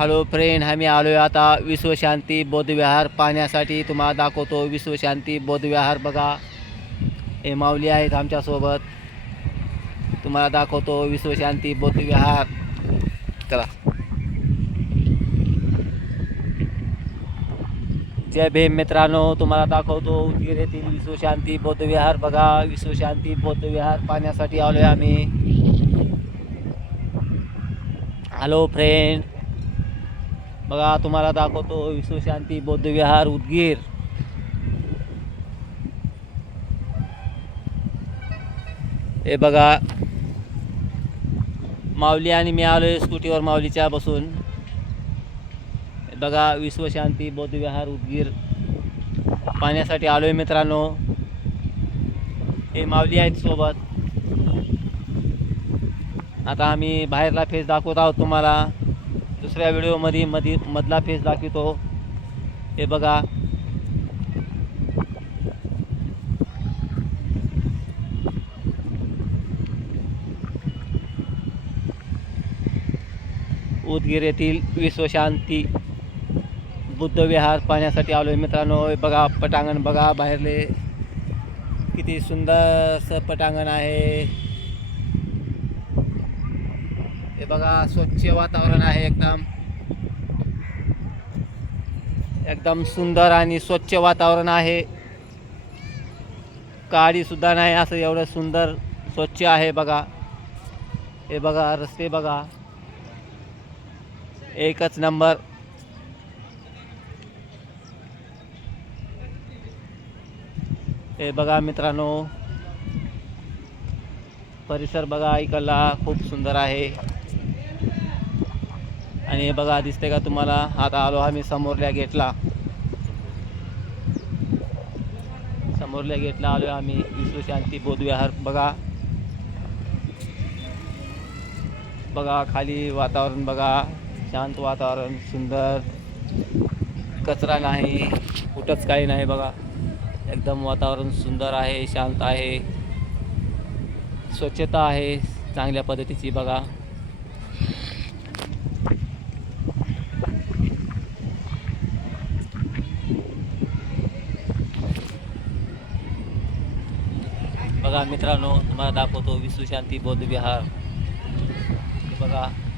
Hello friend आम्ही आलो आहे आता विश्वशांती बौद्धविहार पाहण्यासाठी. तुम्हाला दाखवतो विश्वशांती बौद्धविहार बघा. हे माऊली आहेत आमच्यासोबत. तुम्हाला दाखवतो विश्वशांती बौद्धविहार चला. जय भीम मित्रांनो तुम्हाला दाखवतो उदगीर येथील विश्वशांती बौद्धविहार बघा विश्वशांती बौद्धविहार पाहण्यासाठी आलो आहे आम्ही. Hello friend. बघा तुम्हाला दाखवतो विश्वशांती बौद्धविहार उदगीर. हे बघा माऊली आणि मी आलोय स्कूटीवर माऊलीच्या बसून. बघा विश्वशांती बौद्धविहार उदगीर. पाहण्यासाठी आलोय मित्रांनो. हे माऊली आहेत सोबत. आता आम्ही बाहेरला फेस दाखवत आहोत तुम्हाला. दुसऱ्या व्हिडिओमध्ये मधी मधला फेस दाखवतो. हे बघा. उदगीर येथील विश्वशांती बुद्धविहार पाहण्यासाठी आलो आहे मित्रांनो. हे बघा पटांगण बघा बाहेरले. किती सुंदरसं पटांगण आहे हे बघा स्वच्छ वातावरण आहे एकदम. एकदम सुंदर आणि स्वच्छ वातावरण आहे. काळी सुद्धा नाही असं एवढं सुंदर स्वच्छ आहे बघा. हे बघा रस्ते बघा. एकच नंबर. हे बघा मित्रांनो. परिसर बघा ऐकायला खूप सुंदर आहे. आणि हे बघा दिसते का तुम्हाला? आता आलो आम्ही समोरल्या गेटला. समोरल्या गेटला आलो आम्ही. विश्वशांती बोधविहार बघा. बघा खाली वातावरण बघा. शांत वातावरण सुंदर. कचरा नाही. कुठंच काही नाही बघा. एकदम वातावरण सुंदर आहे शांत आहे. स्वच्छता आहे चांगल्या पद्धतीची बघा. बघा मित्रांनो तुम्हाला दाखवतो विश्वशांती बौद्ध विहार. बघा.